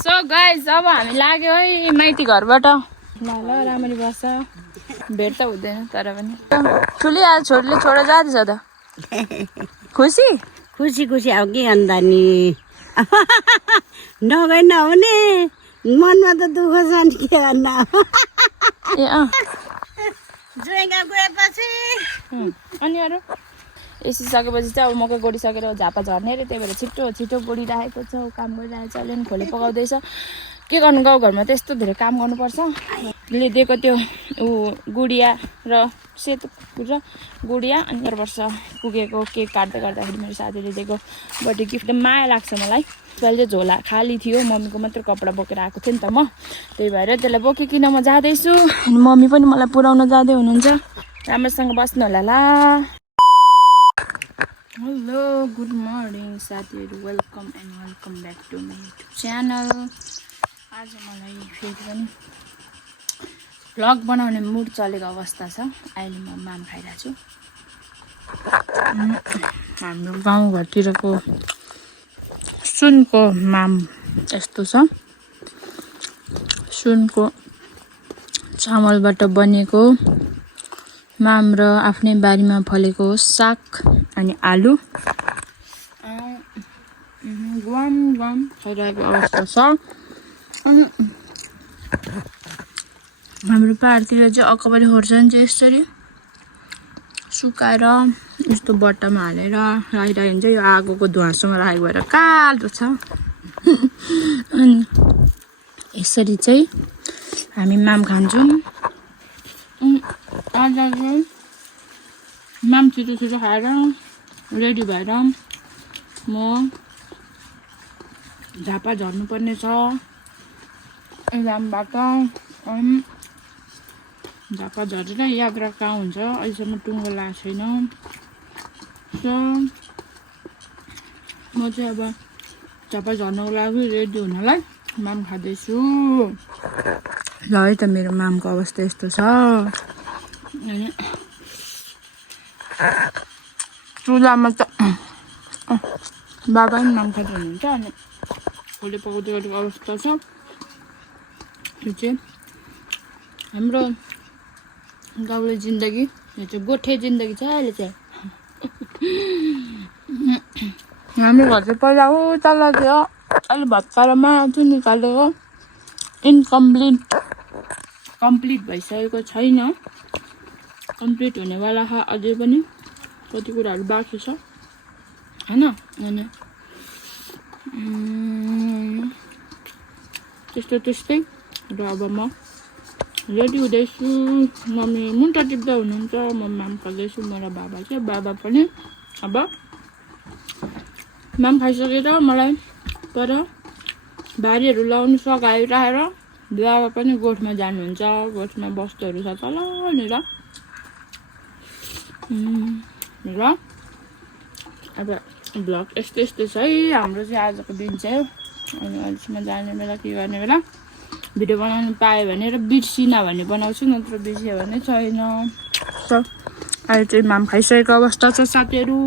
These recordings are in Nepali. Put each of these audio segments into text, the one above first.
सो गाइज अब हामी लाग्यो है माइती घरबाट। ल ल राम्ररी बस्छ, भेट त हुँदैन तर पनि। ठुली आज छोरीले छोडेर जाँदैछ त। खुसी खुसी खुसी अब के अन्त नि नगइ नहुने मनमा त दुःख छ नि के गर्न। ए अँ जुइगा गएपछि अनि अरू एसिसकेपछि चाहिँ अब मकै गोडिसकेर झापा झर्ने अरे, त्यही भएर छिटो छिटो गोडिराखेको छ। काम गरिरहेको छ, अलिअलि खोले पकाउँदैछ। के गर्नु, गाउँघरमा त यस्तो धेरै काम गर्नुपर्छ। ले दिएको त्यो गुडिया र सेतो कुकुर र गुडिया अनि 4 वर्ष पुगेको केक काट्दै गर्दाखेरि मेरो साथीले दिएको बर्थडे गिफ्ट माया लाग्छ मलाई। त्यसले झोला खाली थियो, मम्मीको मात्र कपडा बोकेर आएको थिएँ नि त म, त्यही भएर त्यसलाई बोकिकन म जाँदैछु। अनि मम्मी पनि मलाई पुऱ्याउन जाँदै हुनुहुन्छ। राम्रोसँग बस्नु होला ल। हेलो गुड मर्निङ साथीहरू, welcome and welcome back to my YouTube channel. आज मलाई फेरि पनि भ्लग बनाउने मुड चलेको अवस्था छ। अहिले म माम खाइरहेको छु। हाम्रो गाउँघरतिरको सुनको माम यस्तो छ। सुनको चामलबाट बनेको माम र आफ्नै बारीमा फलेको साग अनि आलु गम गम खाइरहेको अवस्था छ। अनि हाम्रो पाहाडतिर चाहिँ अकबरी खोर्सानी चाहिँ यसरी सुकाएर यस्तो बट्टामा हालेर राखिरहेको हुन्छ। यो आगोको धुवासँग राखेको भएर कालो छ। अनि यसरी चाहिँ हामी माम खान्छौँ। आज चाहिँ माम छिटो छिटो खाएर रेडी भएर म झापा झर्नुपर्ने छ इलामबाट। झापा झरेर यात्रा कहाँ हुन्छ अहिलेसम्म टुङ्गो लागेको छैन। सो म चाहिँ अब झापा झर्नको लागि रेडी हुनलाई माम खाँदैछु। ल है त मेरो मामको अवस्था यस्तो छ। अनि चुलामा त बाबा पनि माम खाँदै हुनुहुन्छ। अनि खोले पकाउँदै गरेको अवस्था छ। यो चाहिँ हाम्रो गाउँले जिन्दगी, यो चाहिँ गोठे जिन्दगी छ अहिले चाहिँ। हाम्रो घर चाहिँ पहिला तल थियो, अहिले भत्कारमा चाहिँ निकालेको कम्प्लिट भइसकेको छैन, कम्प्लिट हुनेवाला छ अझै पनि, कति कुराहरू बाँकी छ होइन। अनि त्यस्तै र अब म रेडी हुँदैछु। मम्मी मुन्टा टिप्दै हुनुहुन्छ, म माम खाँदैछु। म र बाबा चाहिँ, बाबा पनि अब माम खाइसकेर मलाई तर भारीहरू लाउनु सघाइराखेर बाबा पनि गोठमा जानुहुन्छ। गोठमा वस्तुहरू छ तलनिर र अब भ्लग यस्तो छ है हाम्रो चाहिँ आजको दिन चाहिँ। अनि अहिलेसम्म जाने बेला के गर्ने बेला भिडियो बनाउनु पायो भने र बिर्सिनँ भने बनाउँछु, नत्र बिर्सियो भने छैन। अहिले चाहिँ माम खाइसकेको अवस्था छ साथीहरू।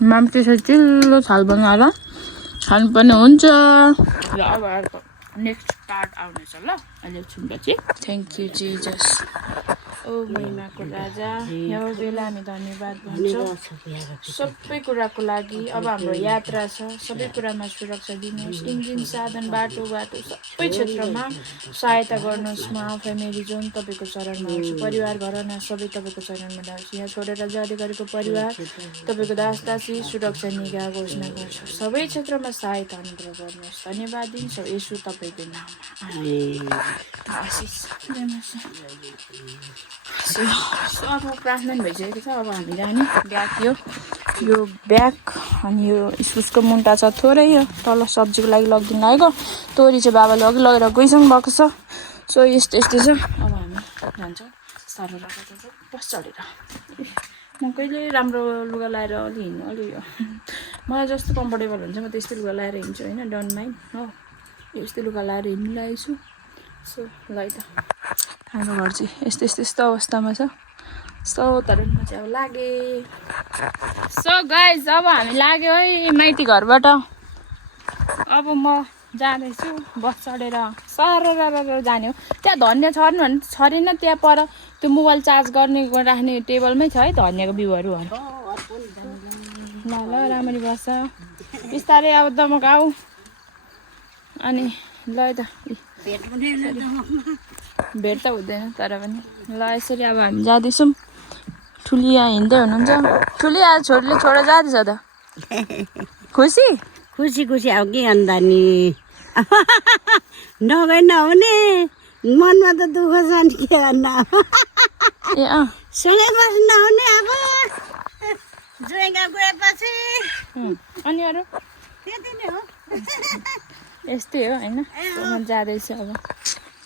माम त्यसरी चिल्लो छाल बनाएर खानुपर्ने हुन्छ। र अब अर्को नेक्स्ट पार्ट आउनेछ ल अहिले एकछिनपछि। थ्याङ्क यू जिजस, ओ महिमाको राजा। यो बेला हामी धन्यवाद भन्छौँ सबै कुराको लागि। अब हाम्रो यात्रा छ, सबै कुरामा सुरक्षा दिनुहोस्। इन्जिन साधन बाटो सबै क्षेत्रमा सहायता गर्नुहोस्। म फ्यामिली जोन तपाईँको चरणमा आउँछु। परिवार घरना सबै तपाईँको चरणमा ल्याउँछु। यहाँ छोडेर जाँदै गरेको परिवार तपाईँको दास दासी सुरक्षा निगाह घोषणा गर्छु। सबै क्षेत्रमा सहायता अनुग्रह गर्नुहोस्। धन्यवाद दिन्छौँ यसो तपाईँको नाममा। अब प्रार्थना भइसकेको छ। अब हामी जाने ब्याग, यो ब्याग अनि यो इस्कुसको मुन्टा छ थोरै, यो तल सब्जीको लागि लगिदिनु लागेको। तोरी चाहिँ बाबाले अघि लगेर गइसक्नु भएको छ। सो यस्तो छ। अब हामी जान्छौँ साह्रो लाग्छ बस चढेर। म कहिले राम्रो लुगा लगाएर अलि हिँड्नु अलि मलाई जस्तो कम्फर्टेबल हुन्छ म त्यस्तै लुगा लगाएर हिँड्छु होइन, डोन्ट माइन्ड हो। यस्तै लुगा लगाएर हिँड्नु लागेको छु। सो ल है त हाम्रो घर चाहिँ यस्तो अवस्थामा छ। सो तर म चाहिँ अब लागेँ। सो गाइज अब हामी लाग्यो है माइती घरबाट। अब म जाँदैछु बस चढेर सरर जाने हो। त्यहाँ धनियाँ छर्नु भने छरेन, त्यहाँ पर त्यो मोबाइल चार्ज गर्ने राख्ने टेबलमै छ है धनियाँको बिउहरू। ल ल राम्ररी बस्छ बिस्तारै अब दमक आऊ। अनि ल त भेट त हुँदैन तर पनि ल यसरी अब हामी जाँदैछौँ। ठुलिया हिँड्दै हुनुहुन्छ। ठुलिया छोरीले छोडेर जाँदैछ त खुसी खुसी खुसी अब के अन्त नि नगए नहुने मनमा त दुःख छ नि के गर्नु ए अँ सँगै बस्नु नहुने अब जोइगा गएपछि अनि अरू त्यति नै हो यस्तै हो होइन। म जाँदैछु अब।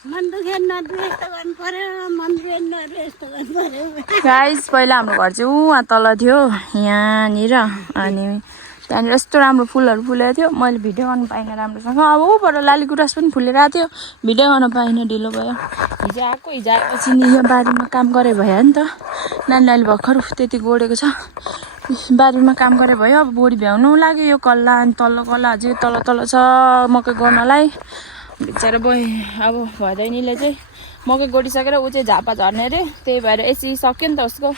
मन दुखे नदु यस्तो गर्नु पर्यो मन दुखे नदु यस्तो गर्नु पर्यो। गाइस पहिला हाम्रो घर चाहिँ उहाँ तल थियो यहाँनिर। अनि त्यहाँनिर यस्तो राम्रो फुलहरू फुलेको थियो। मैले भिडियो गर्नु पाइनँ राम्रोसँग। अब ऊबाट लालीगुराँस पनि फुलिरहेको थियो, भिडियो गर्न पाइनँ, ढिलो भयो। हिजो आएपछि नि यो बारीमा काम गरे भयो नि त। नानीले भर्खर त्यति गोडेको छ, बारीमा काम गरे भयो। अब बोडी भ्याउनु लाग्यो यो कल्ला। अनि तल्लो कल्ला अझै तल तल छ मकै गर्नलाई। बिचरा अब भदैनीले चाहिँ मकै गोडिसकेर ऊ चाहिँ झापा झर्ने अरे, त्यही भएर एसी सक्यो नि त उसको।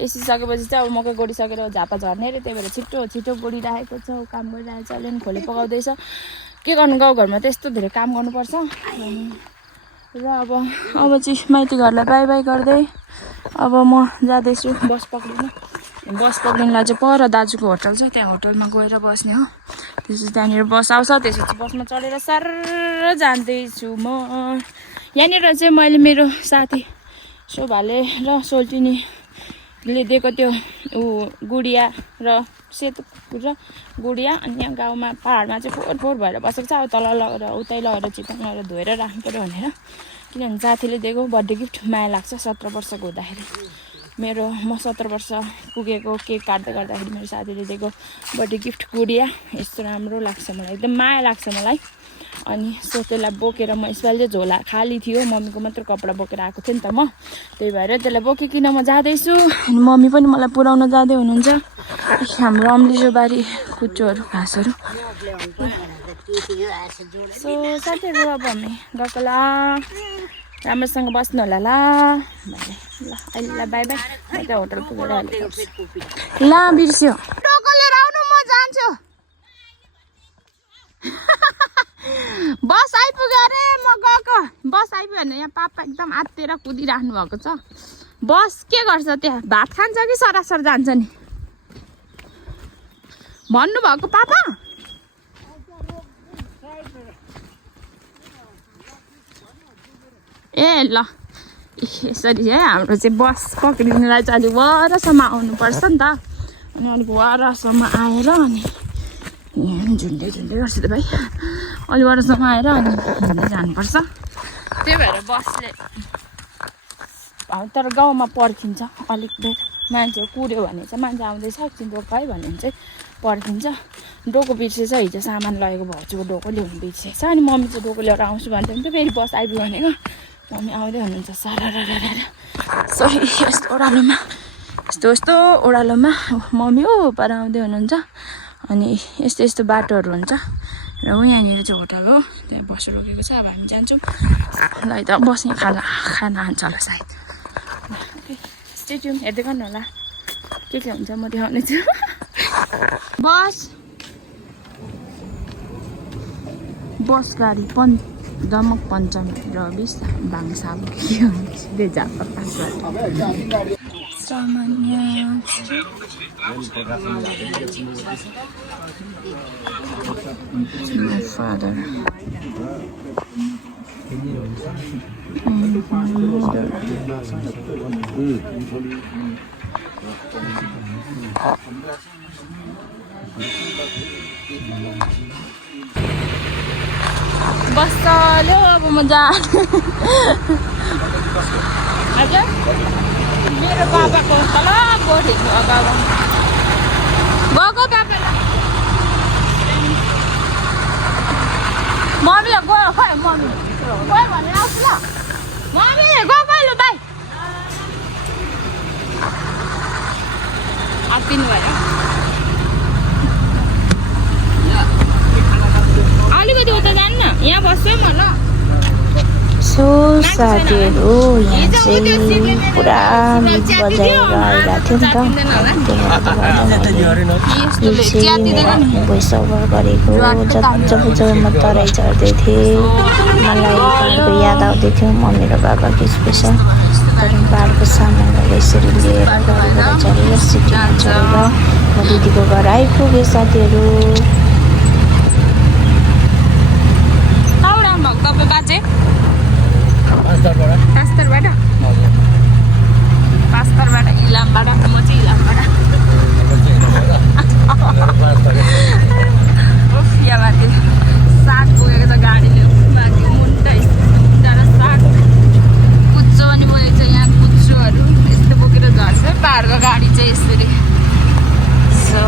एसी सकेपछि चाहिँ अब मकै गोडिसकेर झापा झर्ने अरे, त्यही भएर छिटो छिटो गोडिरहेको छ, काम गरिरहेको छ। अलिअलि खोले पकाउँदैछ। के गर्नु गाउँघरमा त यस्तो धेरै काम गर्नुपर्छ। र अब चाहिँ माइती घरलाई बाई बाई गर्दै अब म जाँदैछु बस पक्रिनु। बस पक्रिनुलाई चाहिँ पर दाजुको होटल छ, त्यहाँ होटलमा गएर बस्ने हो। त्यसपछि त्यहाँनिर बस आउँछ, त्यसपछि बसमा चढेर सर जाँदैछु म। यहाँनिर चाहिँ मैले मेरो साथी शोभाले र सोल्टिनीले दिएको त्यो गुडिया र सेतो र गुडिया। अनि यहाँ गाउँमा पाहाडमा चाहिँ फोहोर फोहोर भएर बसेको छ। अब तल लगेर उतै लगेर चिकन लगेर धोएर राख्नु पऱ्यो भनेर। किनभने साथीले दिएको बर्थडे गिफ्ट माया लाग्छ। 17 वर्षको हुँदाखेरि म 17 वर्ष पुगेको केक काट्दै गर्दाखेरि मेरो साथीले दिएको बर्थडे गिफ्ट गुडिया यस्तो राम्रो लाग्छ मलाई, एकदम माया लाग्छ मलाई। अनि त्यसलाई बोकेर म यसपालि चाहिँ झोला खाली थियो, मम्मीको मात्र कपडा बोकेर आएको थिएँ नि त म। त्यही भएर त्यसलाई बोकिकन म जाँदैछु। अनि मम्मी पनि मलाई पुऱ्याउन जाँदै हुनुहुन्छ। हाम्रो अम्लिसो बारी कुचोहरू घाँसहरू। सो साथीहरू अब हामी गएको ल, राम्रोसँग बस्नु होला ल। ल अहिले ल बाई बाई। म त होटल पुगेर ल बिर्स्यो टोको लिएर आउनु, म जान्छु। बस आइपुग्यो अरे, म गएको। बस आइपुग्यो भने यहाँ पापा एकदम आत्तिएर कुदिराख्नु भएको छ। बस के गर्छ त्यहाँ, भात खान्छ कि सरासर जान्छ नि भन्नुभएको पापा। ए ल यसरी है हाम्रो चाहिँ बस पक्रिनुलाई चाहिँ अलिक वरसम्म आउनुपर्छ नि त। अनि अलिक वरसम्म आएर अनि झुन्डे झुन्डे गर्छ त भाइ, अलिक वरसम्म आएर अनि हिँड्दै जानुपर्छ। त्यही भएर बसले तर गाउँमा पर्खिन्छ अलिक बेर। मान्छे कुऱ्यो भने चाहिँ मान्छे आउँदैछ एकछिन रोक है भन्यो भने चाहिँ पर्खिन्छ। डोको बिर्सेछ, हिजो सामान लगेको भाउजूको डोको ल्याउनु बिर्सेछ। अनि मम्मी चाहिँ डोको लिएर आउँछु भन्थ्यो नि त, फेरि बस आइपुग्यो भनेको मम्मी आउँदै हुनुहुन्छ सरर। सही यस्तो ओह्रालोमा यस्तो ओह्रालोमा मम्मी हो पर आउँदै हुनुहुन्छ। अनि यस्तो यस्तो बाटोहरू हुन्छ। र यहाँनिर चाहिँ होटल हो, त्यहाँ बस रोकेको छ। अब हामी जान्छौँ। ल त बस्ने खाना खान्छ होला सायद। स्टेट्युम हेर्दै गर्नु होला के हुन्छ, म देखाउने छु। बस गाडी दमक पञ्चमी र 20 भाङसाम बेजापा सामान्य my father बस चल्यो। अब म हजुर मेरो बाबाको तल बोडी गएको काका मम्मी गयो खै, मम्मी गयो भनेर आउँछु ल। मम्मी गयो कहिले भाइ आत्तिनु भयो। सो साथीहरू यहाँ चाहिँ पुरा गीत बजाएर आइरहेको थियो नि त यो चाहिँ मेरो भोइस ओभर गरेको जब म तराई चढ्दै थिएँ मलाई पाहाडको याद आउँदै थियो मम्मी र बाबाको स्पेसल तर पाहाडको सामानहरू यसरी लिएर गाडीबाट चढेर सिटीमा चढेर म दिदीको घर आइपुगेँ साथीहरू। तपाईँ बाजे पास्तरबाट इलामबाट म चाहिँ इलामबाट या माथि साग पुगेको छ गाडीले माथि मुन्टा तर साग कुच्चो अनि मैले चाहिँ यहाँ कुच्चोहरू यस्तो बोकेर झर्छ पाहाडको गाडी चाहिँ यसरी ल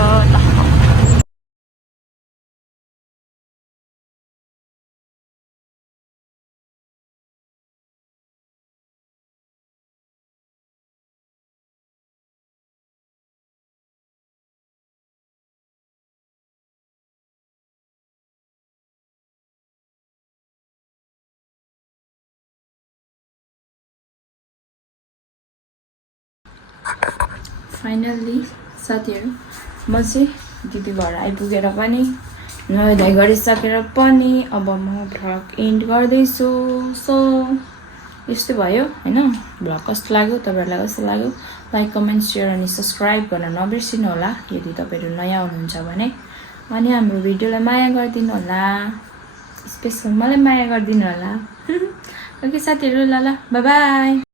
फाइनल्ली साथीहरू म चाहिँ दिदी घर आइपुगेर पनि नुहाइ गरिसकेर पनि अब म भ्लग एन्ड गर्दैछु। सो यस्तो भयो होइन भ्लग कस्तो लाग्यो तपाईँहरूलाई कस्तो लाग्यो लाइक कमेन्ट सेयर अनि सब्सक्राइब गर्न नबिर्सिनु होला यदि तपाईँहरू नयाँ हुनुहुन्छ भने अनि हाम्रो भिडियोलाई माया गरिदिनु होला स्पेसल मलाई माया गरिदिनु होला ओके साथीहरू ल बाई बाई।